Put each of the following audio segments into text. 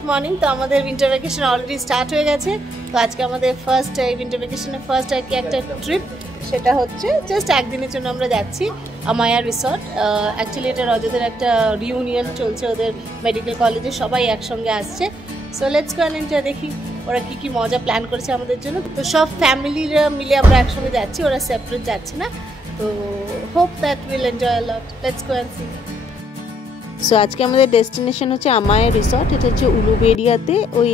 Good morning. তো আমাদের winter vacation already start হয়ে গেছে। তো আজকে আমাদের ফার্স্ট উইন্টার ভ্যাকেশনের ফার্স্ট আর কি একটা ট্রিপ, সেটা হচ্ছে জাস্ট একদিনের জন্য আমরা যাচ্ছি আমায়া রিসর্ট। অ্যাকচুয়ালি এটা রজতের একটা রিউনিয়ন চলছে, ওদের মেডিকেল কলেজে সবাই একসঙ্গে আসছে। সো লেটস গো এন্ড দেখি ওরা কি কি মজা প্ল্যান করেছে আমাদের জন্য। তো সব ফ্যামিলিরা মিলে আমরা একসঙ্গে যাচ্ছি, ওরা সেপারেট যাচ্ছে না। তো hope that will enjoy a lot. Let's go and see. So আজকে আমাদের ডেস্টিনেশন হচ্ছে আমায়া রিসর্ট। এটা হচ্ছে উলুবেড়িয়াতে, ওই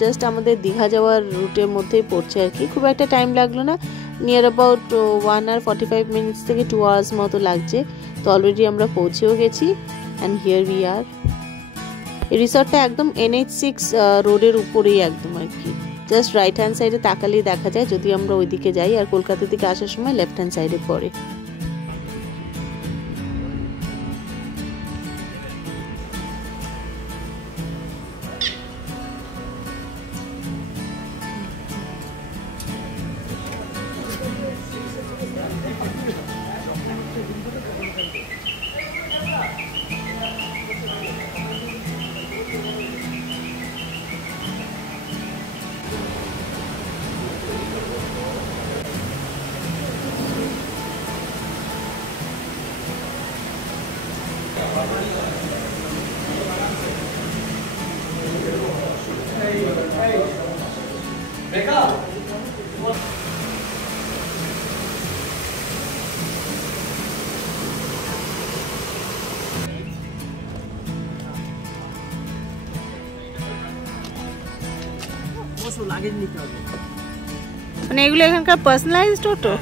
জাস্ট আমাদের দীঘা যাওয়ার রুটের মধ্যেই পড়ছে আর কি। খুব একটা টাইম লাগলো না, নিয়ার অ্যাবাউট 1 hour 45 minutes থেকে 2 hours মতো লাগছে। তো অলরেডি আমরা পৌঁছেও গেছি অ্যান্ড হিয়ার উই আর। এই রিসর্টটা একদম NH6 রোডের উপরেই একদম আর কি। জাস্ট রাইট হ্যান্ড সাইডে তাকালেই দেখা যায় যদি আমরা ওইদিকে যাই, আর কলকাতা থেকে আসার সময় লেফট হ্যান্ড সাইডে পড়ে। মানে এগুলো এখানকার পার্সোনালাইজড অটো?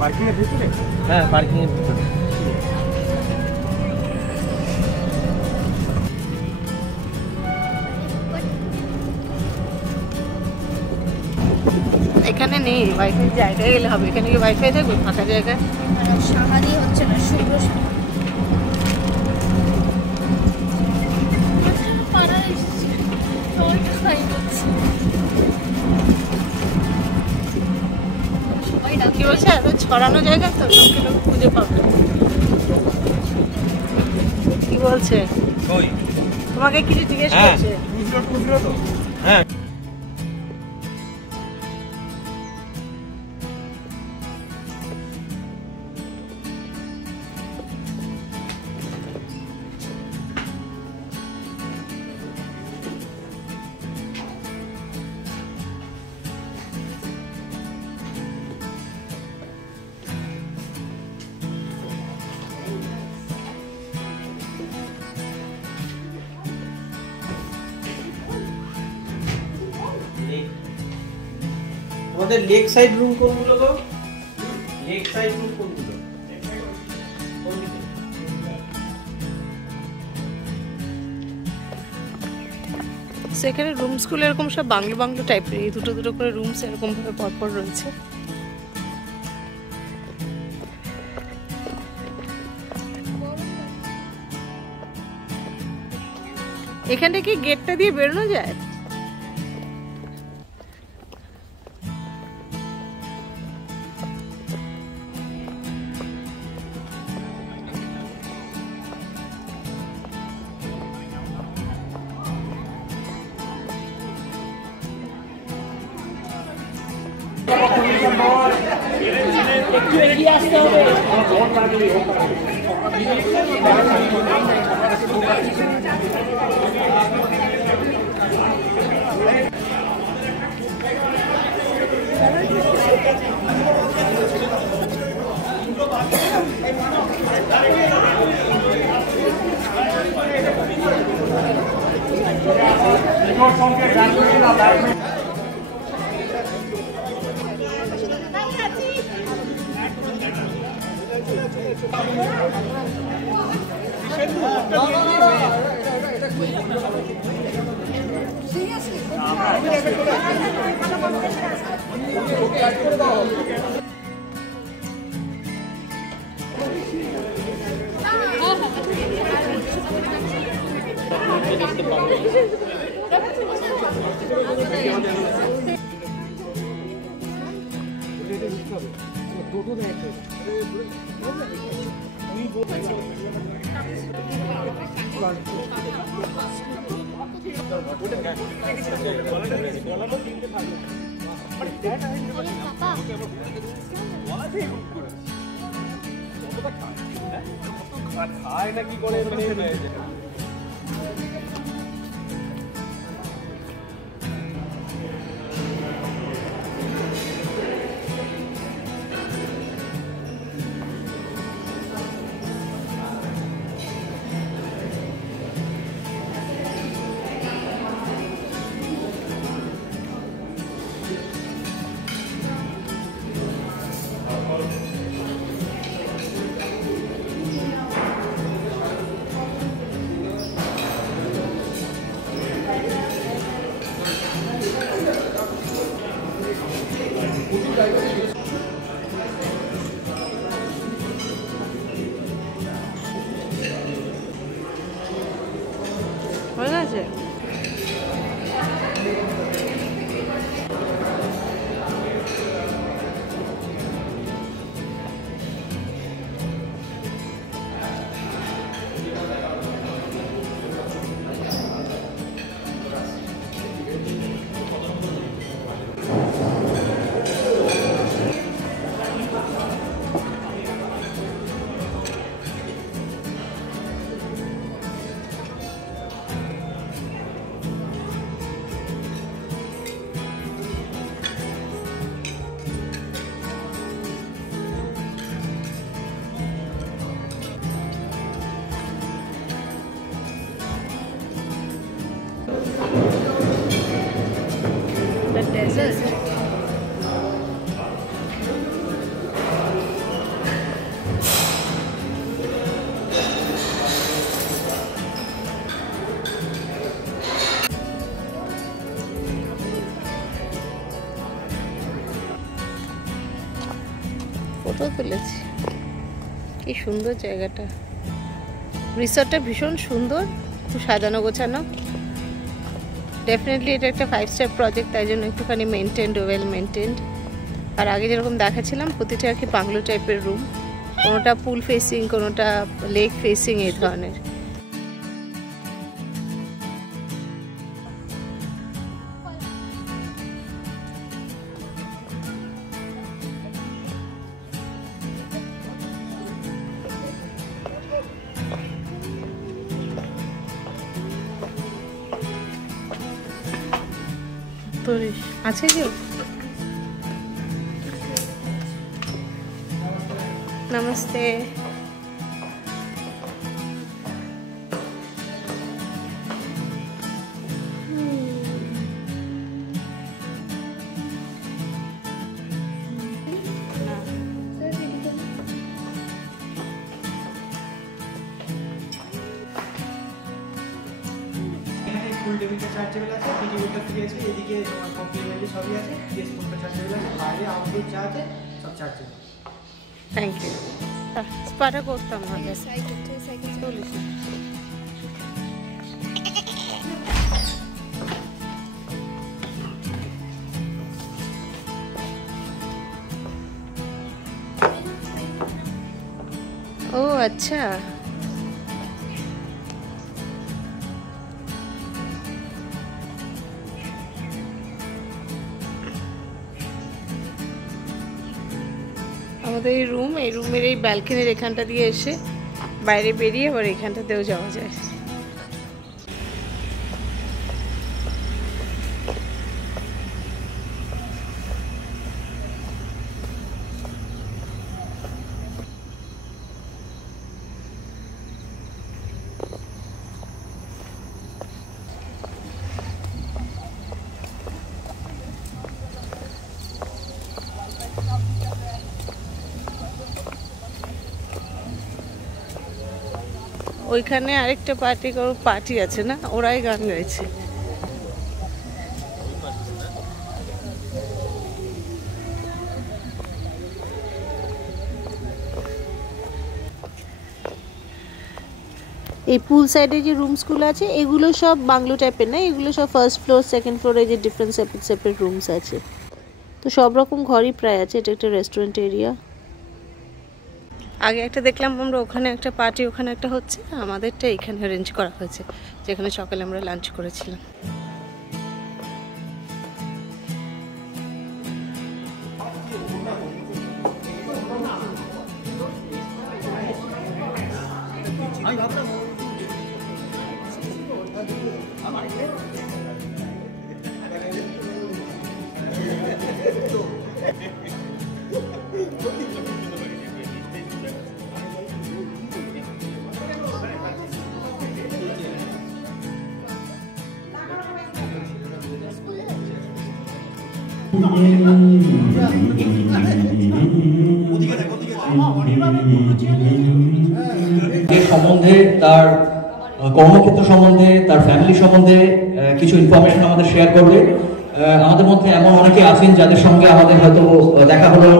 পার্কিং এর ভিতরে? হ্যাঁ, পার্কিং এর ভিতরে। এখানে নেই ওয়াইফাই, জায়গায় গেলে হবে। এখানে কি ওয়াইফাই থাকবে ফাঁকা জায়গায়? সাহায্য হচ্ছে না, শুভ্র কি বলছে, এত ছড়ানো জায়গা তো লোকে লোক খুঁজে পাবে। কি বলছে তোমাকে কিছু জিজ্ঞেস করছে? হ্যাঁ, আমাদের লেক সাইড রুম কোনগুলো গো? লেক সাইড রুম কোনগুলো? সেখানে রুমস গুলো এরকম সব বাংলো বাংলো টাইপের, এই দুটো দুটো করে রুমস এরকম ভাবে পরপর রয়েছে। এখানে কি গেটটা দিয়ে বেরোনো যায়? একটু এগিয়ে আসতে হবে। খায় না কি করে হয়ে গেছে। The desert. ফটো তুলেছি, কি সুন্দর জায়গাটা। রিসর্টটা ভীষণ সুন্দর, খুব সাজানো গোছানো। ডেফিনেটলি এটা একটা 5 স্টার প্রজেক্ট, তাই জন্য একটুখানি মেনটেন্ড, ওয়েল মেনটেন্ড। আর আগে যেরকম দেখাচ্ছিলাম প্রতিটা আর কি বাংলো টাইপের রুম, কোনোটা পুল ফেসিং, কোনোটা লেক ফেসিং, এই ধরনের। তোরিস আছে কেউ? নমস্তে। ফুল টেবিলটা চার্জেবল আছে, পিটি বোর্ডটা ফ্রি আছে, এদিকে তোমার কমপ্লিমেন্টারি সবই আছে, পিএস বোর্ডটা চার্জেবল আছে, বাইরে আউটডোর যা আছে সব চার্জেবল। Thank you. স্পাটা করতাম না, সাইকেল চলিস না। ও আচ্ছা, আমাদের এই রুমের এই ব্যালকনির এখানটা দিয়ে এসে বাইরে বেরিয়ে আবার এখানটাতেও যাওয়া যায়। ওইখানে আরেকটা পার্টি আছে না, ওরাই গান গাইছে। এই পুল সাইডে যে রুমসগুলো আছে এগুলো সব বাংলো টাইপের না, এগুলো সব ফার্স্ট ফ্লোর সেকেন্ড ফ্লোরে যে ডিফারেন্ট সেপারেট রুমস আছে। তো সব রকম ঘরই প্রায় আছে। এটা একটা রেস্টুরেন্ট এরিয়া। আগে একটা দেখলাম আমরা ওখানে একটা পার্টি, ওখানে একটা হচ্ছে, আমাদেরটা এখানে অ্যারেঞ্জ করা হয়েছে, যেখানে সকালে আমরা লাঞ্চ করেছিলাম। সম্বন্ধে, তার কর্মক্ষেত্র সম্বন্ধে, তার ফ্যামিলি সম্বন্ধে কিছু ইনফরমেশন আমাদের শেয়ার করবে। আমাদের মধ্যে এমন অনেকে আছেন যাদের সঙ্গে আমাদের হয়তো দেখা হলো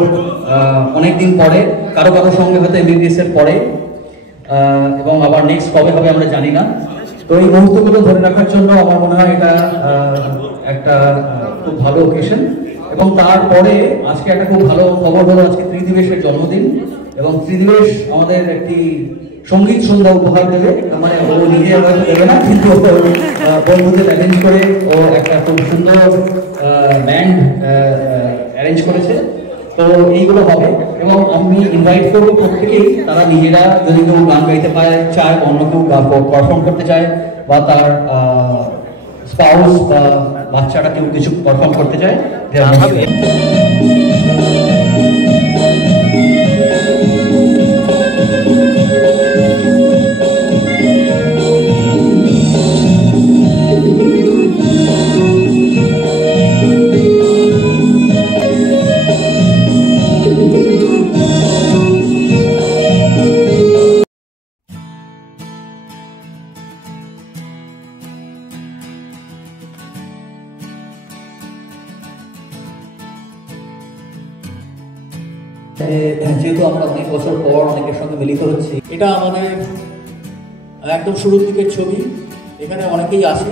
অনেকদিন পরে, কারো কারো সঙ্গে হয়তো MBBS এর পরে, এবং আবার নেক্সট কবে হবে আমরা জানি না। তো এই মুহূর্তগুলো ধরে রাখার জন্য আমার মনে হয় এটা একটা খুব ভালো ওকেশন। এবং তারপরে আজকে একটা খুব ভালো খবর হলো, আজকে ত্রিদিবেশের জন্মদিন, এবং ত্রিদিবেশ আমাদের একটি সঙ্গীত সন্ধ্যা উপহার দেবে। মানে ও নিজে হয়তো দেবে না, কিন্তু বন্ধুদের অ্যারেঞ্জ করে ও একটা খুব সুন্দর ব্যান্ড অ্যারেঞ্জ করেছে। তো এইগুলো হবে, এবং আমি ইনভাইট করবো প্রত্যেকেই, তারা নিজেরা যদি কেউ গান গাইতে চায়, অন্য কেউ পারফর্ম করতে চায়, বা তার স্পাউস বা বাচ্চাটা কেউ কিছু পারফর্ম করতে চায়, যেহেতু আমরা অনেক বছর পর অনেকের সঙ্গে মিলিত হচ্ছি, এটা আমাদের একদম শুরুর দিকের ছবি। এখানে অনেকেই আসে।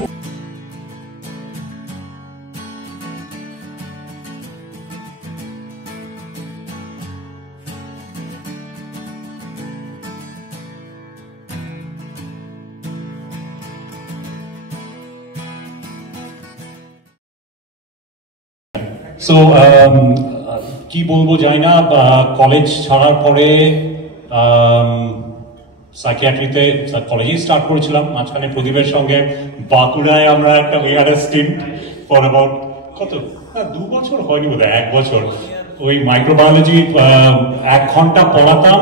সো কি বলবো জানি না, কলেজ ছাড়ার পরে সাইকিয়াট্রিতে কলেজেই স্টার্ট করেছিলাম। মাঝখানে প্রদীপের সঙ্গে বাঁকুড়ায় আমরা একটা স্টিন্ট ফর অ্যাবাউট 2 বছর হয়নি বোধহয়, 1 বছর। ওই মাইক্রোবায়োলজি 1 ঘন্টা পড়াতাম,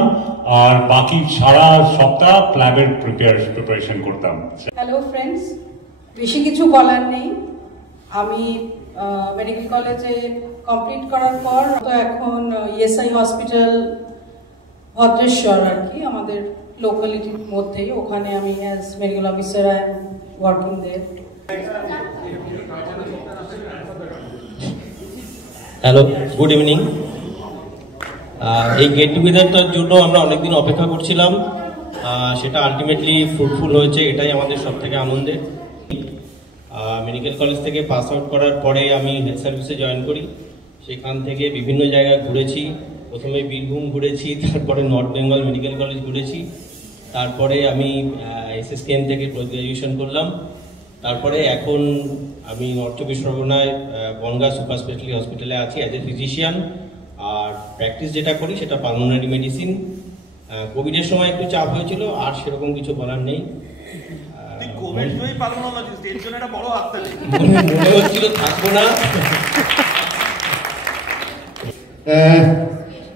আর বাকি সারা সপ্তাহ ল্যাবের প্রিপারেশন করতাম। হ্যালো ফ্রেন্ডস, বেশি কিছু বলার নেই। আমি মেডিকেল কলেজে কমপ্লিট করার পর তো এখন ইএসআই হসপিটাল ভদ্রেশ্বর আর কি, আমাদের লোকালিটির মধ্যেই, ওখানে আমি as medical officer I am working there. Hello, good evening. এই গেট টুগেদারটার জন্য আমরা অনেকদিন অপেক্ষা করছিলাম, সেটা আলটিমেটলি ফ্রুটফুল হয়েছে, এটাই আমাদের সব থেকে আনন্দের। মেডিকেল কলেজ থেকে পাস আউট করার পরে আমি হেলথ সার্ভিসে জয়েন করি। সেখান থেকে বিভিন্ন জায়গায় ঘুরেছি। প্রথমে বীরভূম ঘুরেছি, তারপরে নর্থ বেঙ্গল মেডিকেল কলেজ ঘুরেছি, তারপরে আমি SSKM থেকে পোস্ট গ্রাজুয়েশন করলাম। তারপরে এখন আমি নর্থ চব্বিশ পরগনায় বনগাঁ সুপার স্পেশালিটি হসপিটালে আছি অ্যাজ এ ফিজিশিয়ান। আর প্র্যাকটিস যেটা করি সেটা পালমোনারি মেডিসিন। কোভিডের সময় একটু চাপ হয়েছিল, আর সেরকম কিছু বলার নেই। মনে হচ্ছিল থাকবো না।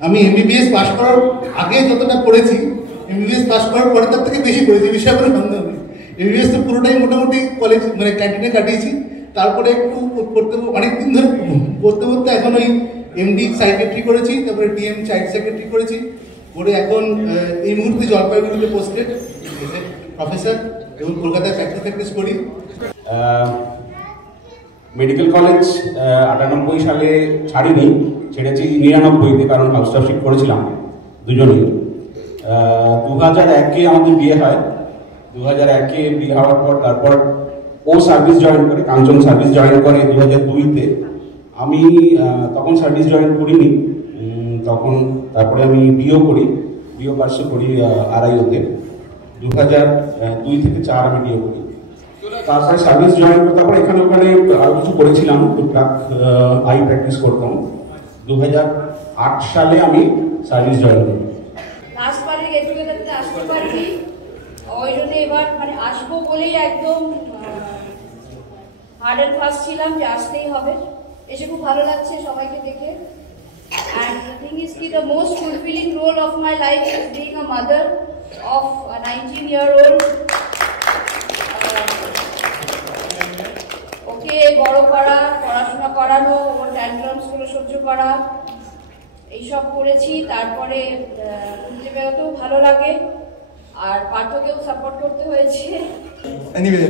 আমি MBBS পাস করার আগে যতটা পড়েছি, MBBS পাস করার পরে তার থেকে বেশি পড়েছি, বিষয়ে কোনো সন্দেহ নেই। MBBS তো পুরোটাই মোটামুটি কলেজ মানে ক্যান্টিনে কাটিয়েছি। তারপরে একটু পড়তে অনেকদিন ধরে পড়তে পড়তে এখন ওই MD সাইকেট্রি করেছি, তারপরে DM চাইল্ড সেক্রেটারি করেছি, করে এখন এই মুহূর্তে জলপাইগুড়িতে পোস্টেড প্রফেসর, এবং কলকাতায় প্র্যাকটিস করি। মেডিকেল কলেজ 98 সালে ছাড়িনি, ছেড়েছি 99-তে, কারণ হাউসটাফশিপ করেছিলাম দুজনেই। 2001-এ আমাদের বিয়ে হয়। 2001-এ বিয়ে হওয়ার পর তারপর ও সার্ভিস জয়েন করে, কাঞ্চন সার্ভিস জয়েন করে 2002-তে। আমি তখন সার্ভিস জয়েন করিনি, তখন তারপরে আমি বিয়েও করি। ডিও পার্সে করি আড়াইওতে। 2002 থেকে 4 আমি ডিও করি। তারপরে সার্ভিস জয়েন করে তারপরে এখানে ওখানে আরো কিছু করেছিলাম, টুকটাক আই প্র্যাকটিস করতাম। 2008 সালে আমি সার্ভিস জয়েন করি। লাস্টবারে গেট টুগেদারতে আসতে পারিনি, ওই জন্য এবার মানে আসবো বলেই একদম হার্ড অ্যান্ড ফাস্ট ছিলাম যে আসতেই হবে। এসে খুব ভালো লাগছে সবাইকে দেখে। And the thing is ki the most fulfilling role of my life is being a mother of a 19-year-old. ওকে বড় করা, পড়াশোনা করানো, ওর ট্যান্ট্রামস গুলো সহ্য করা, এইসব করেছি। তারপরে ঘুরতে বেরোতেও ভালো লাগে, আর পাঠকেও সাপোর্ট করতে হয়েছে। এনিওয়ে,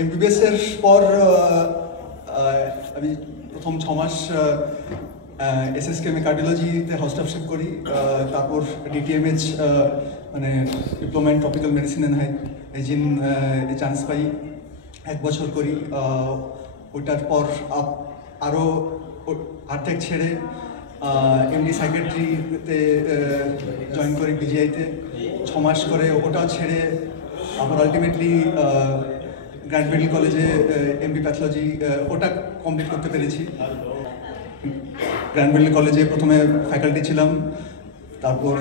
এমবিবিএস এর পর আমি প্রথম 6 মাস এসএসকেএমে কার্ডিওলজিতে হাউসস্টাফশিপ করি। তারপর ডিটিএমএইচ মানে diploma in tropical medicine and hygiene chance পাই, 1 বছর করি। ওটার পর আরও আর্টেক ছেড়ে এমডি সাইকেট্রিতে জয়েন করি বিজিআইতে, 6 মাস করে ওটাও ছেড়ে আবার আলটিমেটলি গ্র্যান্ড মেডিকেল কলেজে এমডি প্যাথোলজি ওটা কমপ্লিট করতে পেরেছি। গ্র্যান্ড মেডিকেল কলেজে প্রথমে ফ্যাকাল্টি ছিলাম, তারপর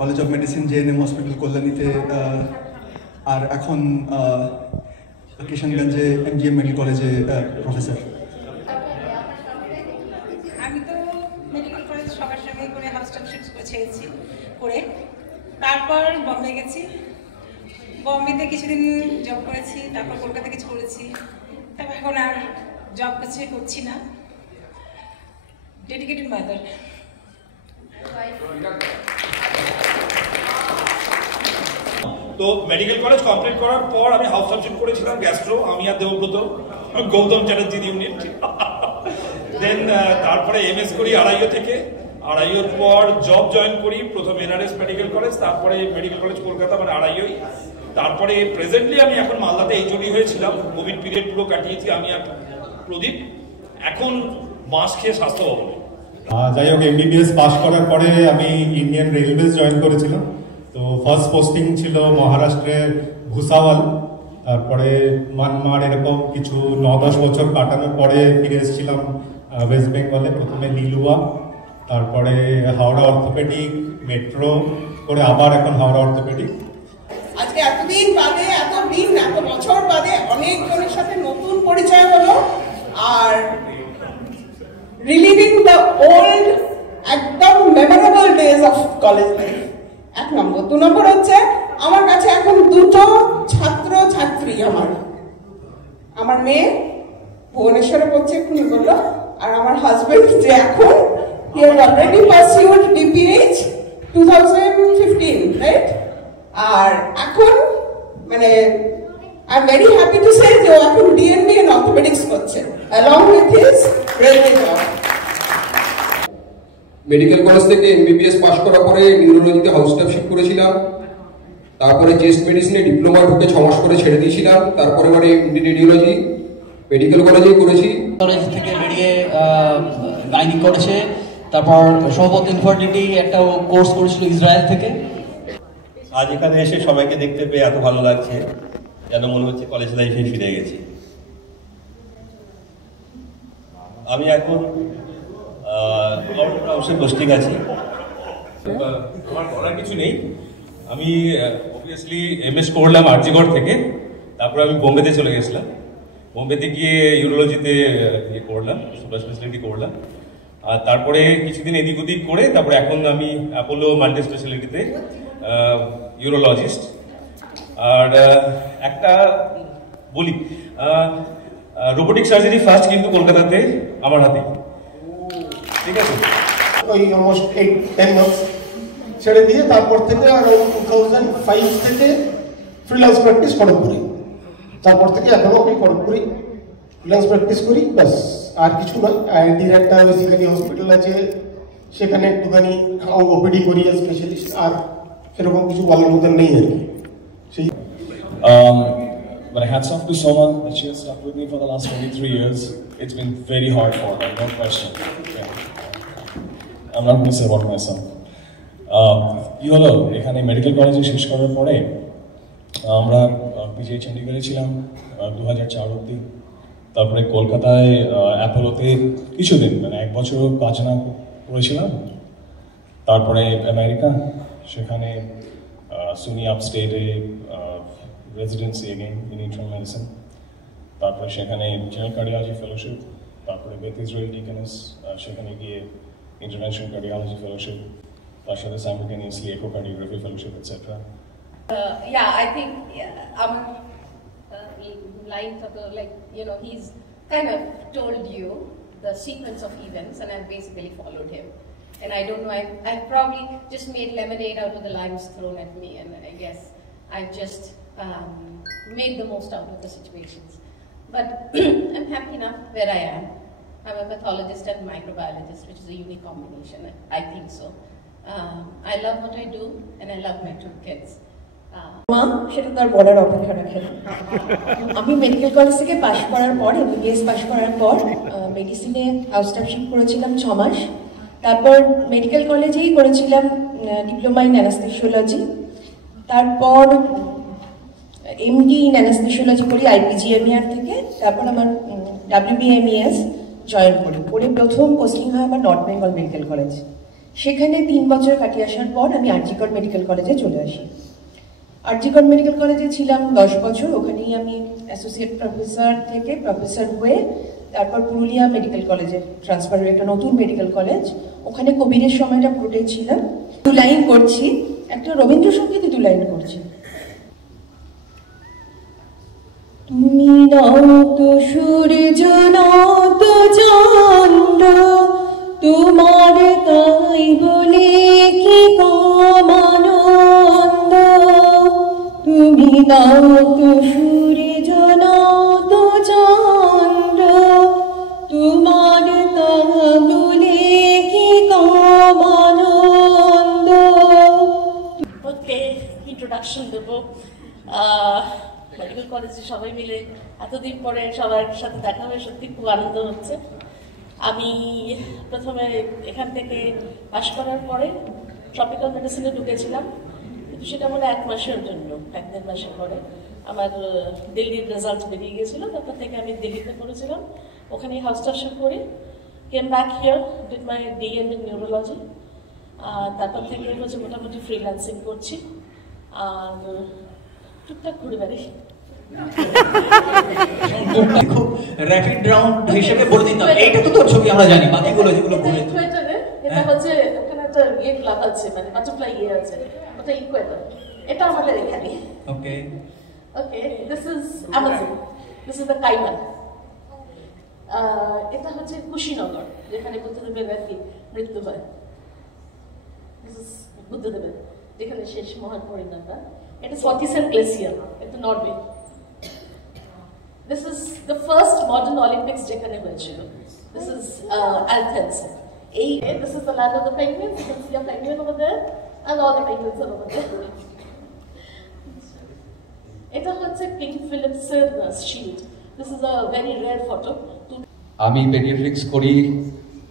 College of Medicine JNM Hospital কল্যাণীতে, আর এখন কিশনগঞ্জে এমজিএম মেডিকেল কলেজে প্রফেসর। আমি তো মেডিকেল কলেজ সবার সঙ্গে করে হাউসস্টাফশিপ করেছি, করে তারপর বম্বে গেছি। বম্বেতে কিছুদিন জব করেছি, তারপর কলকাতা কিছু করেছি, তারপর এখন আর জব করছি না। Dedicated mother. তো মেডিকেল কলেজ কমপ্লিট করার পর আমি হাউসস্টাফশিপ করেছিলাম গ্যাস্ট্রো, আমি আর দেবব্রত, গৌতম চ্যাটার্জির ইউনিট। দেন তারপরে এমএস করি আড়াইও থেকে। আড়াইওর পর জব জয়েন করি, প্রথম এনআরএস মেডিকেল কলেজ, তারপরে মেডিকেল কলেজ কলকাতা মানে আড়াইওই। তারপরে প্রেজেন্টলি আমি এখন মালদাতে এইচওডি হয়েছিলাম, কোভিড পিরিয়ড পুরো কাটিয়েছি আমি আর প্রদীপ। এখন মাস খেয়ে স্বাস্থ্য ভবনে। যাই হোক, এমবিবিএস পাস করার পরে আমি ইন্ডিয়ান রেলওয়েজ জয়েন করেছিলাম। তো ফার্স্ট পোস্টিং ছিল মহারাষ্ট্রের ভুসাওয়াল, তারপরে মানমার, এরকম কিছু 9-10 বছর কাটানোর পরে ফিরে এসেছিলাম ওয়েস্ট বেঙ্গলে। প্রথমে লিলুয়া, তারপরে হাওড়া অর্থোপেডিক, মেট্রো করে আবার এখন হাওড়া অর্থোপেডিক। আজকে এতদিন বাদে, এত বছর বাদে অনেকজনের সাথে নতুন পরিচয় হলো, আর রিলিভিং দ্য ওল্ড একদম memorable days of college life. 1 নম্বর। 2 নম্বর হচ্ছে আমার কাছে এখন 2টো ছাত্র ছাত্রী। আমার মেয়ে ভুবনেশ্বরে পড়ছে, এক্ষুনি বললো, আর আমার হাজবেন্ড যে এখন he has already pursued DPH 2015, right? আর এখন মানে I am very happy to say যে এখন DNB in orthopedics করছে along with his railway job. Medical college থেকে এমবিবিএস পাস করার পরে নিউরোলজিতে হাউসস্টাফশিপ করেছিলাম। তারপরে চেস্ট মেডিসিনে ডিপ্লোমা ঢুকে 6 মাস করে ছেড়ে দিয়েছিলাম। তারপরে এবারে এমডি রেডিওলজি মেডিকেল কলেজেই করেছি। কলেজ থেকে বেরিয়ে গাইনি করেছে, তারপর সম্ভবত ইনফার্টিলিটি একটা কোর্স করেছিল ইসরায়েল থেকে। আজ এখানে এসে সবাইকে দেখতে পেয়ে এত ভালো লাগছে, যেন মনে হচ্ছে কলেজ লাইফে ফিরে গেছি। আমি এখন অবশ্যই পোস্টিং আছি। আমার বলার কিছু নেই। আমি অবভিয়াসলি এমএস করলাম আরজিগড় থেকে, তারপর আমি বোম্বেতে চলে গেছিলাম। বোম্বেতে গিয়ে ইউরোলজিতে করলাম, সুপার স্পেশালিটি করলাম। আর তারপরে কিছুদিন এদিক ওদিক করে তারপরে এখন আমি অ্যাপোলো মাল্টি স্পেশালিটিতে ইউরোলজিস্ট। আর একটা বলি, রোবোটিক সার্জারি ফার্স্ট কিন্তু কলকাতাতে আমার হাতে, ঠিক আছে। ওই অলমোস্ট 8-10 মান্থস ছেড়ে দিয়ে তারপর থেকে আর 2005 থেকে ফ্রিল্যান্স প্র্যাকটিস খড়গপুরে। তারপর থেকে এখনো আমি খড়গপুরে ফ্রিল্যান্স প্র্যাকটিস করি, ব্যাস আর কিছু নয়। আইআইটির একটা বেসিক্যালি হসপিটাল আছে, সেখানে একটুখানি ওপিডি করি স্পেশালিস্ট, আর সেরকম কিছু বলার মতন নেই আর কি। সেই But hats off to Soma that she has stuck with me for the last 23 years. It's been very hard for her, no question. Yeah. I'm not going to say about myself. কি হলো এখানে medical কলেজে শেষ করার পরে আমরা PGI চণ্ডীগড়ে ছিলাম 2004 অবধি। তারপরে কলকাতায় অ্যাপোলোতে কিছুদিন মানে 1 বছরও কাজ না করেছিলাম। তারপরে আমেরিকা, সেখানে সুনি আপস্টেটে residency again in internal medicine. তারপরে সেখানে জেনারেল কার্ডিওলজি ফেলোশিপ, তারপরে বেথ ইসরায়েল ডিকেনেস, সেখানে গিয়ে ইন্টারন্যাশনাল কার্ডিওলজি ফেলোশিপ, তার সাথে সাইমultaneously echocardiography fellowship, etc. Yeah, I think our lines of the, like, you know, he's kind of told you the sequence of events, and I've basically followed him. And I don't know, I've probably just made lemonade out of the limes thrown at me, and I guess I've just made the most out of the situations. But I'm happy enough where I am. I'm a pathologist and microbiologist, which is a unique combination. I think so. I love what I do, and I love my 2 kids. মা সেটা তার বলার অপেক্ষা রাখে না। আমি medical college থেকে পাশ করার পর, এমবিবিএস পাশ করার পর মেডিসিনে হাউসটাফশিপ করেছিলাম 6 মাস। তারপর মেডিকেল কলেজেই করেছিলাম ডিপ্লোমা ইন অ্যানাস্থেসিওলজি। তারপর এমডি ইন অ্যানাস্থেসিওলজি করি IPGMER থেকে। তারপর আমার WBMES জয়েন করি। পরে প্রথম পোস্টিং হয় আমার নর্থ বেঙ্গল মেডিকেল কলেজ। সেখানে 3 বছর কাটিয়ে আসার পর আমি RG কর মেডিকেল কলেজে চলে আসি। RG কর মেডিকেল কলেজে ছিলাম 10 বছর। ওখানেই আমি অ্যাসোসিয়েট প্রফেসর থেকে প্রফেসর হয়ে তারপর পুরুলিয়া মেডিকেল কলেজে ট্রান্সফার হয়ে একটা নতুন মেডিকেল কলেজ, ওখানে কোভিডের সময়টা পুরোটাই ছিলাম। 2 লাইন করছি, একটা রবীন্দ্রসঙ্গীতে 2 লাইন করছি। তুমি নত সূর্য নত চন্দ্র, তোমার তাই বলে কি কমানন্দ। তুমি নত সূর্য নত চন্দ্র, তোমার তা বলে কি কমানন্দ। ওকে, ইন্ট্রোডাকশন দেবো। মেডিকেল কলেজে সবাই মিলে এতদিন পরে সবার সাথে দেখা হয়ে সত্যি খুব আনন্দ হচ্ছে। আমি প্রথমে এখান থেকে পাশ করার পরে ট্রপিক্যাল মেডিসিনে ঢুকেছিলাম, কিন্তু সেটা মনে 1 মাসের জন্য। 1-1.5 মাসের পরে আমার দিল্লির রেজাল্ট বেরিয়ে গিয়েছিলো। তারপর থেকে আমি দিল্লিতে করেছিলাম, ওখানেই হাউসটাফশিপ করি। Came back here, did my DM in neurology. তারপর থেকে হচ্ছে মোটামুটি ফ্রিল্যান্সিং করছি আর টুকটাক ঘুরে বেড়াই। খুব র্যাপিড রাউন্ড হিসেবে বলে দিতাম, এইটা তো তোর ছবি আমরা জানি, বাকিগুলো যেগুলো বলে এটা হচ্ছে ওখানে একটা ক্লাব আছে, মানে বাটারফ্লাই আছে, ওটা ইকুয়েটর। এটা আমাদের এখানে। Okay okay, this is Amazon, this is the caiman. এটা হচ্ছে কুশীনগর, যেখানে বুদ্ধদেবের আর কি মৃত্যু হয়। দিস ইজ বুদ্ধদেবের, যেখানে শেষ মহান পরিণামটা। এটা স্কটিসেন গ্লেসিয়ার, এটা Norway. This is the first modern Olympics যেখানে হয়েছিল। This is Athens. This is the land of the penguins. You can see a penguin over there, and all the penguins are over there. এটা হচ্ছে King Philip's shield. This is a very rare photo. আমি paediatrics করি,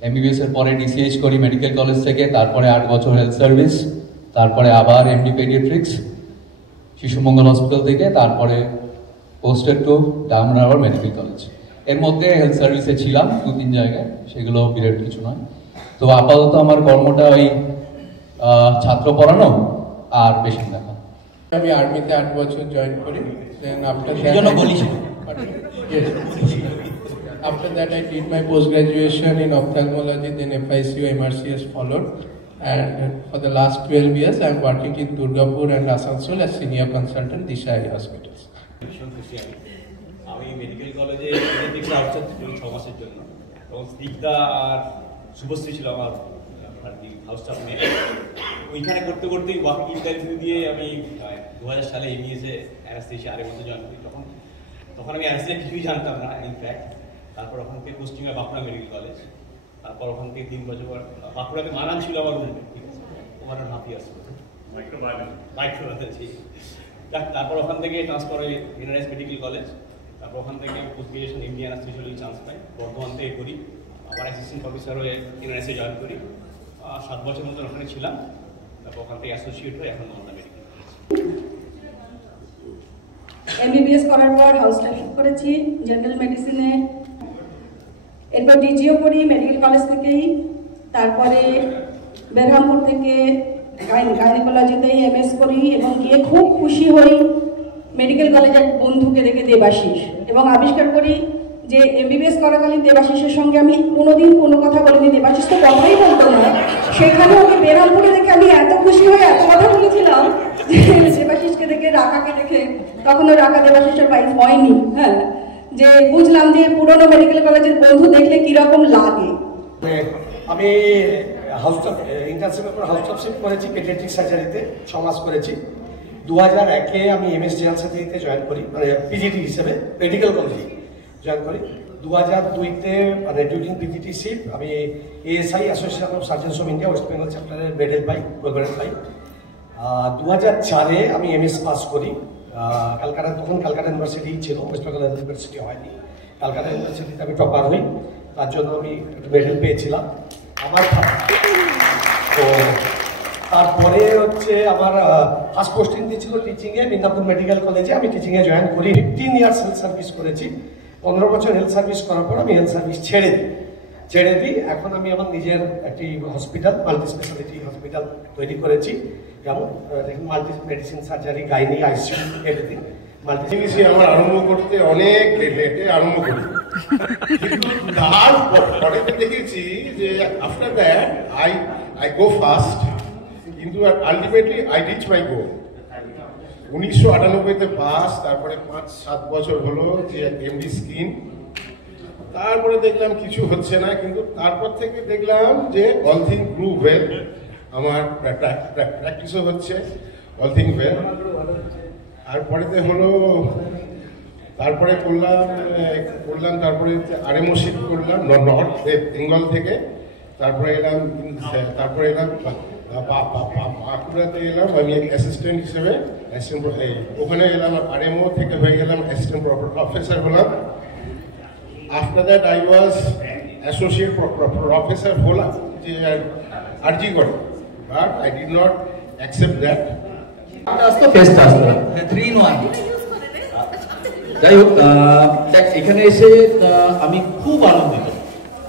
MBBS এর পরে DCH করি medical college থেকে, তারপরে 8 বছর হেলথ সার্ভিস, তারপরে আবার MD পেডিয়াট্রিক্স শিশু মঙ্গল হসপিটাল থেকে, তারপরে posted two diamond medical college. এর মধ্যে হেলথ সার্ভিসে ছিলাম 2-3 জায়গায়, সেগুলো বিরাট কিছু নয়। তো আপাতত আমার কর্মটা ওই ছাত্র পড়ানো আর পেশেন্ট দেখা। আমি আর্মিতে 8 বছর জয়েন করি। Then after that I did my post graduation in ophthalmology, then FICU MRCS followed, and for the last 12 years I am working in Durgapur and Asansol as senior consultant Disha Eye Hospitals. আমি medical কলেজে outside করি 6 মাসের জন্য, এবং স্নিগ্ধা আর শুভশ্রী ছিল আমার আর কি house staff মেয়ে। ওইখানে করতে করতেই ওয়ার্ক ইন্টারভিউ দিয়ে আমি 2000 সালে এমবিএসে অ্যানাস্থেসিয়া আরের মধ্যে জয়েন করি। তখন আমি অ্যানাস্থেসিয়া কিছুই জানতাম না ইনফ্যাক্ট। তারপর ওখান থেকে পোস্টিং হয় বাঁকুড়া মেডিকেল কলেজ। তারপর ওখান থেকে 3 বছর পর বাঁকুড়াতে মানান ছিল আমার রুমে, ঠিক আছে, তোমার হাফি আসলো মাইক্রোবায়োলজি। তারপর ওখান থেকে ট্রান্সফার হয়ে এনআরএস মেডিকেল কলেজ। তারপর ওখান থেকে post graduation MD anaesthesiology chance পাই, বর্ধমান থেকে করি। আবার অ্যাসিস্ট্যান্ট প্রফেসর হয়ে এনআরএসে জয়েন করি। 7 বছর মতো ওখানে ছিলাম, তারপর ওখান থেকে অ্যাসোসিয়েট হয়ে এখন মালদা মেডিকেল। এমবিবিএস করার পর হাউস টাইপ করেছি জেনারেল মেডিসিনে, এরপর ডিজিও করি মেডিকেল কলেজ থেকেই, তারপরে বেরহামপুর থেকে গাইনোকোলজিতেই এমএস করি এবং গিয়ে খুব খুশি হই মেডিকেল কলেজের বন্ধুকে দেখে দেবাশিস, এবং আবিষ্কার করি যে এমবিবিএস করাকালীন দেবাশিসের সঙ্গে আমি কোনোদিন কোনো কথা বলিনি, দেবাশিস তো কথাই বলতো না, সেখানে ওকে বেরহামপুরে দেখে আমি এত খুশি হয়ে এত কথা বলেছিলাম যে দেবাশিসকে দেখে রাকাকে দেখে, তখন ওই রাকা দেবাশিসের ওয়াইফ হয়নি, হ্যাঁ, যে বুঝলাম যে পুরনো মেডিকেল কলেজের বন্ধু দেখলে কিরকম লাগে। আমি ইন্টার্নশিপের পর হাউস টপশিপ করেছি পেডিয়াট্রিক সার্জারিতে 6 মাস করেছি। 2001-এ আমি এমএস জেনারেল সার্জারিতে জয়েন করি, মানে পিজিটি হিসেবে মেডিকেল কলেজে জয়েন করি। 2002-তে মানে ডিউরিং পিজিটি শিপ আমি ASI association of surgeons of India West Bengal চ্যাপ্টারের মেডেল পাই, গোল্ড মেডেল পাই। 2004-এ আমি এমএস পাস করি ক্যালকাটা, তখন ক্যালকাটা ইউনিভার্সিটি ছিল, ওয়েস্ট বেঙ্গল ইউনিভার্সিটি হয়নি। ক্যালকাটা ইউনিভার্সিটিতে আমি টপার হই, তার জন্য আমি মেডেল পেয়েছিলাম। আমার তো তারপরে হচ্ছে আমার ফার্স্ট পোস্টিং দিয়েছিল টিচিংয়ে মিদনাপুর মেডিকেল কলেজে, আমি টিচিংয়ে জয়েন করি। 15 ইয়ার্স হেলথ সার্ভিস করেছি। 15 বছর হেলথ সার্ভিস করার পর আমি হেলথ সার্ভিস ছেড়ে দিই। এখন আমি আমার নিজের একটি হসপিটাল, মাল্টি স্পেশালিটি হসপিটাল তৈরি করেছি, যেমন multi medicine, surgery, gynae, ICU, everything. Multi আমার আরম্ভ করতে অনেক লেটে আরম্ভ করি, কিন্তু তারপরে দেখেছি যে after that I go fast, কিন্তু ultimately I reach my goal. 1998-তে পাস, তারপরে 5-7 বছর হলো যে এমডি স্কিন, তারপরে দেখলাম কিছু হচ্ছে না, কিন্তু তারপর থেকে দেখলাম যে অল থিং গ্রু ওয়েল, আমার প্র্যাকটিসও হচ্ছে, অল থিং ওয়েল। তারপরেতে হলো, তারপরে করলাম তারপরে আরএমও শিফট করলাম নর্থ বেঙ্গল থেকে, তারপরে এলাম বাঁকুড়াতে এলাম আমি অ্যাসিস্ট্যান্ট হিসেবে, ওখানে এলাম আরএমও থেকে হয়ে গেলাম অ্যাসিস্ট্যান্ট প্রফেসর হলাম। After that I was associate professor হলাম যে আরজি করে, but I did not accept that. যাই হোক, এখানে এসে আমি খুব আনন্দিত,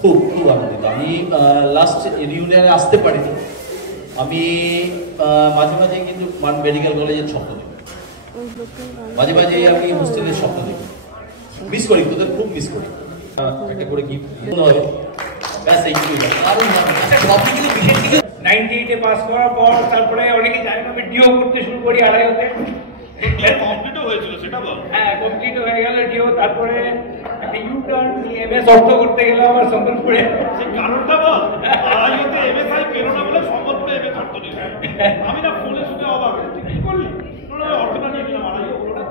খুব আনন্দিত। আমি লাস্ট রিউনিয়নে আসতে পারিনি। আমি মাঝে মাঝে কিন্তু মেডিকেল কলেজের স্বপ্ন দেখি, মাঝে মাঝে আমি হোস্টেলের স্বপ্ন দেখি, মিস করি, তোদের খুব মিস করি। একটা করে গিফট হবে, ব্যাস এইটুকুই। দারুণ সবই কিন্তু বিশেষ কিছু। 98-এ পাস করার পর তারপরে অনেকে জানে না, আমি ডিও করতে শুরু করি আড়াইতে। কমপ্লিটও হয়েছিল সেটা বল? হ্যাঁ, কমপ্লিট হয়ে গেল ডিও। তারপরে একটা ইউটার্ন নিয়ে এমএস অর্থ করতে গেলাম আমার সম্বলপুরে। সেই কারণটা বল? আড়াইতে এমএসআই পেলো না বলে সম্বলপুরে এমএস অর্থ নিল। আমি না ফোনে শুনে অবাক, তুই কি করলি? অর্থটা নিয়ে গেলাম আড়াইও হলো না।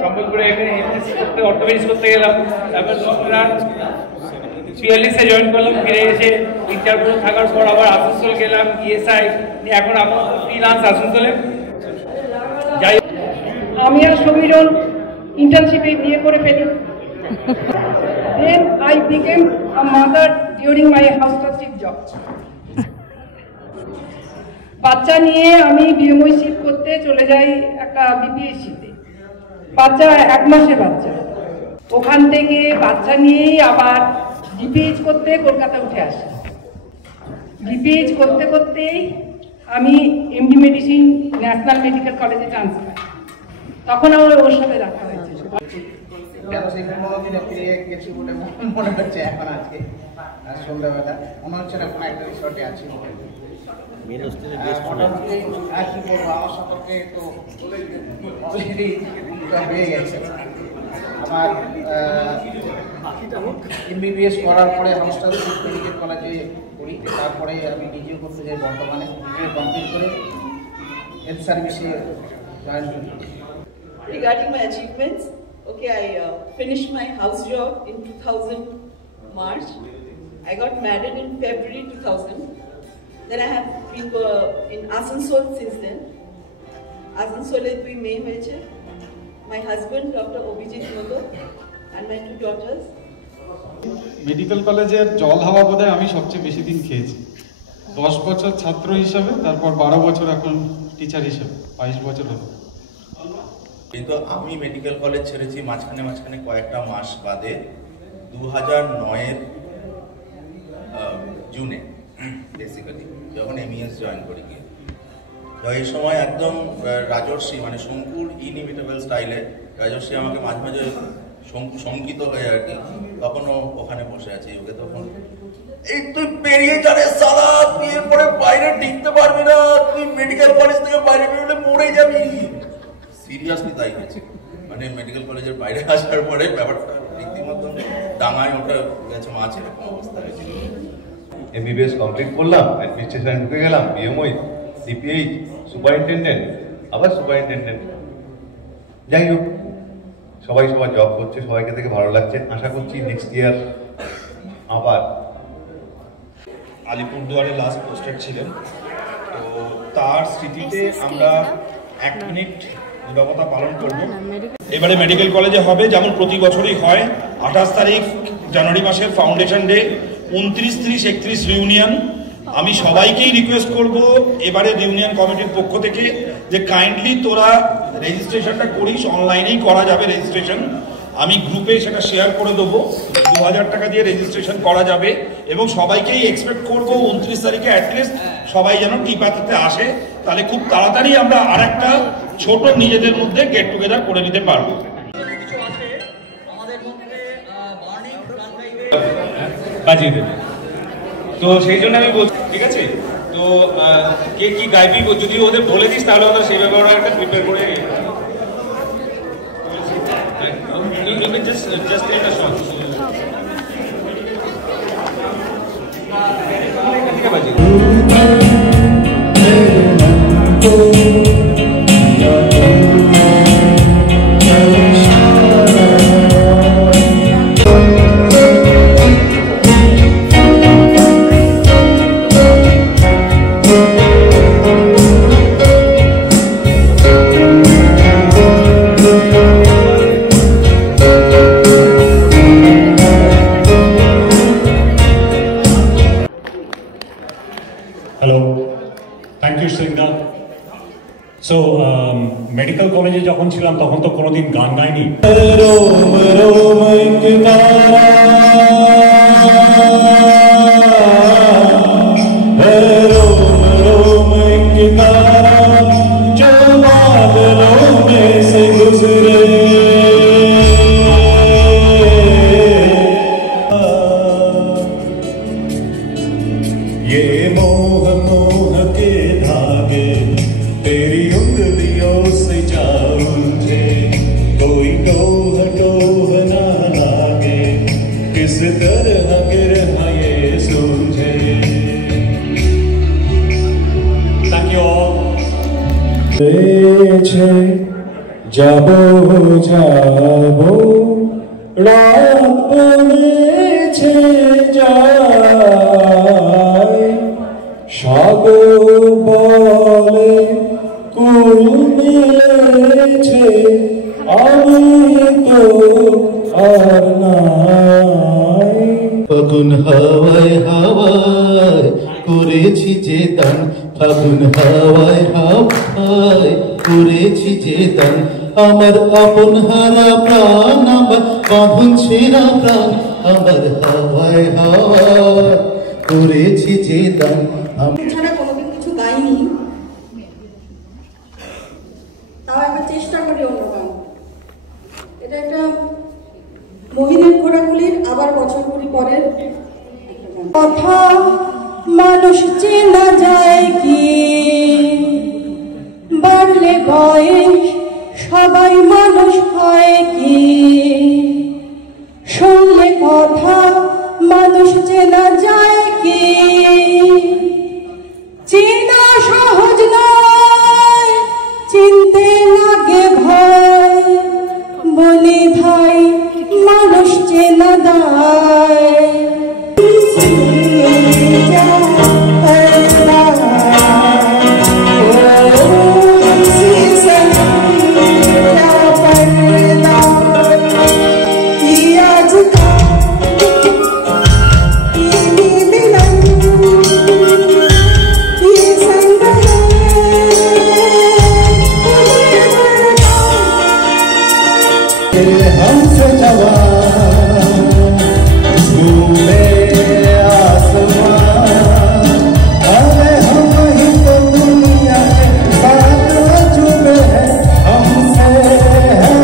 সম্বলপুরে এমএস করতে, অর্থোপেডিক্স করতে গেলাম। তারপর 2043-এ জয়েন করলাম। ফিরে এসে ইন্টারভিউ থাকার পর আবার আসানসোল গেলাম, ইএসআই নিয়ে, এখন আমার ফ্রিল্যান্স আসানসোলে। যাই, আমি আর সমীরণ ইন্টার্নশিপে বিয়ে করে ফেলি। Then I became a mother during my house trustee job. বাচ্চা নিয়ে আমি বিএমওই শিফট করতে চলে যাই একটা বিপিএসসিতে। বাচ্চা 1 মাসের বাচ্চা। ওখান থেকে বাচ্চা নিয়েই আবার ডিপিএইচ করতে কলকাতা উঠে আসি। ডিপিএইচ করতে করতেই আমি এমডি মেডিসিন ন্যাশনাল মেডিকেল কলেজে চান্স পাই। তখন আমার ওর সাথে দেখা হয়েছে। মনে হচ্ছে এখন আজকে সন্ধ্যাবেলা মনে হচ্ছে না কোনো একটা রিসর্টে আছি। মোটামুটি আর কি বলবো, আমার সম্পর্কে তো অলরেডি হয়ে গেছে। আমার এমবিবিএস করার পরে হাউস্টার মেডিকেল কলেজে পড়ি, তারপরে আমি ডিজিও করতে যাই। বর্তমানে ডিজিও কমপ্লিট করে হেলথ সার্ভিসে জয়েন করি। Regarding my achievements, okay, I finished my house job in 2000 March. I got married in February 2000. Then I have been in Asansol since then. Asansole 2 May হয়েছে। My husband, Dr. Obijit Modo, and my 2 daughters. Medical কলেজের জল হাওয়া বোধহয় আমি সবচেয়ে বেশি দিন খেয়েছি। 10 বছর ছাত্র হিসাবে, তারপর 12 বছর এখন টিচার হিসাবে, 22 বছর হলো। কিন্তু আমি মেডিকেল কলেজ ছেড়েছি মাঝখানে কয়েকটা মাস বাদে 2009-এর জুনে বেসিক্যালি, যখন এমইএস জয়েন করি গিয়ে। তো এই সময় একদম রাজর্ষি মানে শঙ্কুর ইনইমিটেবল স্টাইলে রাজর্ষি আমাকে মাঝে মাঝে শঙ্কিত হয়ে আর কি, তখনও ওখানে বসে আছে ইউকে, তখন এই তুই বেরিয়ে যারে সালা, তুই এরপরে বাইরে টিকতে পারবি না, তুই মেডিকেল কলেজ থেকে বাইরে বেরোলে মরে যাবি। সিরিয়াসলি তাই হয়েছে, মানে মেডিকেল কলেজের বাইরে আসার পরে ব্যাপারটা রীতিমতো ডাঙায় ওঠা গেছে মাছ, এরকম অবস্থা হয়েছিল। এমবিবিএস কমপ্লিট করলাম, অ্যাডমিনিস্ট্রেশন ঢুকে গেলাম, বিএমওই, সিপিএইচ, সুপারিনটেন্ডেন্ট, আবার সুপারিনটেন্ডেন্ট। যাই হোক, সবাই সবার জব করছে, সবাইকে দেখে ভালো লাগছে। আশা করছি নেক্সট ইয়ার আবার। আলিপুরদুয়ারে লাস্ট পোস্টেড ছিলেন, তো তার স্মৃতিতে আমরা 1 মিনিট নীরবতা পালন করব। এবারে মেডিকেল কলেজে হবে যেমন প্রতি বছরই হয়, 28 তারিখ জানুয়ারি মাসের ফাউন্ডেশন ডে, 29, 30, 31 রিউনিয়ন। আমি সবাইকেই রিকোয়েস্ট করব এবারে ইউনিয়ন কমিটির পক্ষ থেকে যে কাইন্ডলি তোরা রেজিস্ট্রেশনটা করিস, অনলাইনেই করা যাবে রেজিস্ট্রেশন। আমি গ্রুপে সেটা শেয়ার করে দেবো, 2000 টাকা দিয়ে রেজিস্ট্রেশন করা যাবে এবং সবাইকেই এক্সপেক্ট করব 29 তারিখে অ্যাটলিস্ট সবাই যেন টি পাতাতে আসে, তাহলে খুব তাড়াতাড়ি আমরা আরেকটা ছোট নিজেদের মধ্যে গেট টুগেদার করে নিতে পারবো। বাজিয়ে দেবে, তো সেই জন্য আমি বলছি, ঠিক আছে? তো কে কি গাইবি যদি ওদের বলে দিস তাহলে ওদের সেই ব্যাপারে একটা প্রিপেয়ার করে just take a shot. So medical কলেজে যখন ছিলাম তখন তো কোনোদিন গান গাইনি। যাবো যাবো রাত বলেছে যায়, সাগর বলে কুল মিলেছে, আমি তো আর নাই। ফাগুন হাওয়ায় হাওয়ায় করেছি যে দান, ফাগুন হাওয়ায় হাওয়ায় করেছি যে দান, আমার আপন হারা প্রাণ, আমার বাঁধন ছেঁড়া প্রাণ, আমার হাওয়ায় হাওয়ায় করেছি যে দান। আমি ছাড়া কোনোদিন কিছু গাইনি, তাও একবার চেষ্টা করি অন্য গান। এটা একটা মোহিনীর ঘোড়াগুলির আবার বছর কুড়ি পরের কথা। মানুষ চেনা যায় কি বাড়লে বয়স, সবাই মানুষ হয় কি শুনলে কথা, মানুষ চেনা যায় কি চেনা সহজ নয়, চিনতে লাগে ভয়, বলি ভাই মানুষ চেনা দায়। के हमसे जवान घूमे आसमान अरे हम ही तो दुनिया के साथ जुड़े हैं हमसे है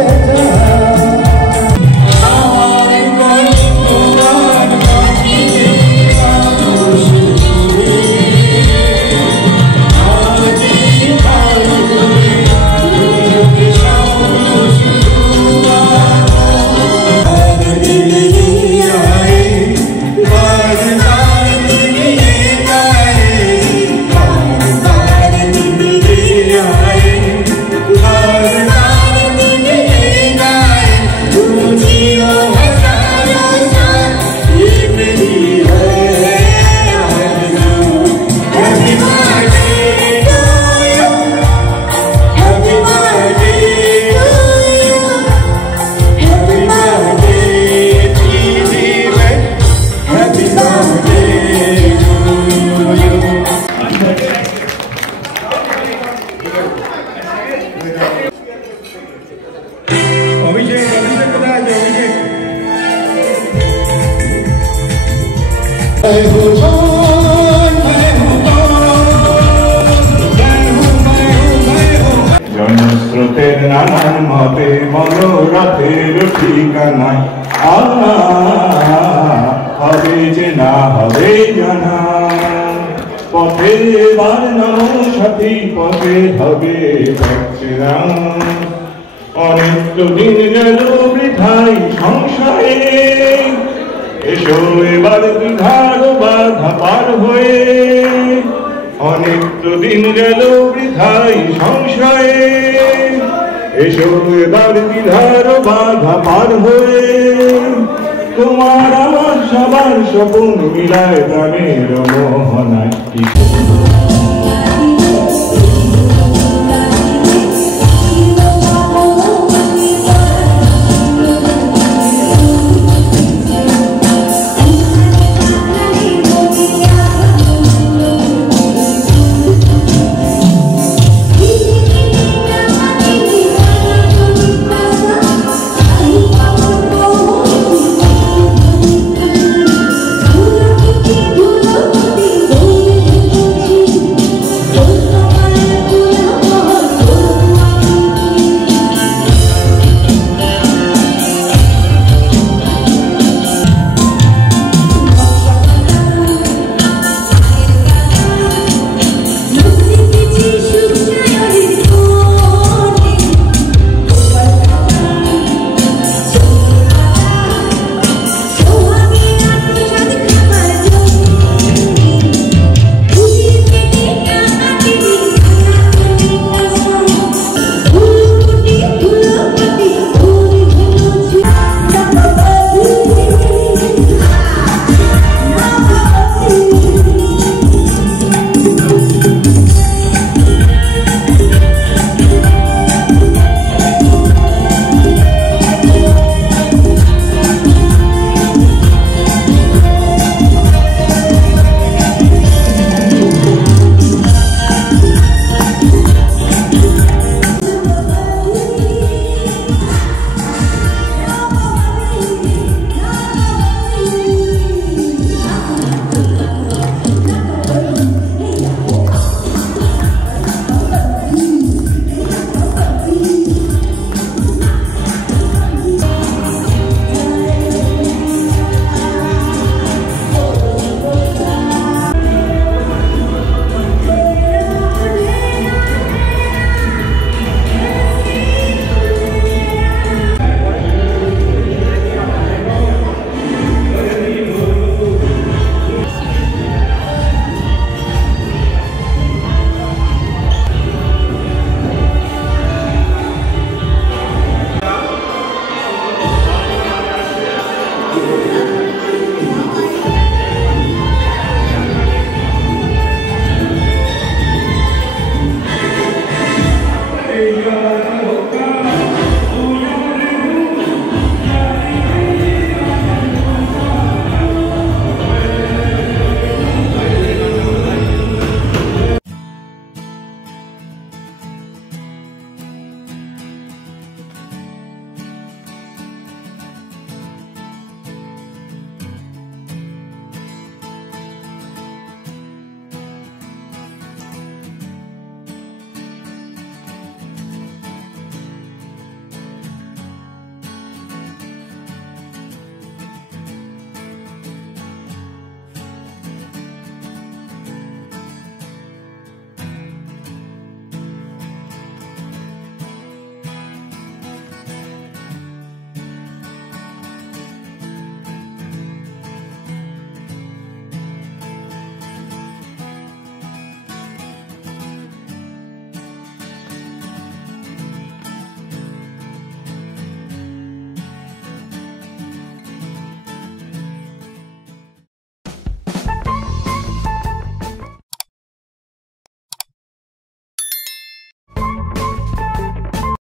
জনস্রোতের নানান মতে মনোরথের ঠিকানায় হবে যে না হবে জানা পথে এবার নম সাথী পথে হবে অনেক দিন গেল বৃথাই সংসারে এসো এবার বিধার বাধা পার হয়ে অনেক দিন গেল বৃথাই সংশয়ে এসো এবার বিধার বাধা পার হয়ে তোমার আমার সবার স্বপন মিলায় প্রাণের মোহনায়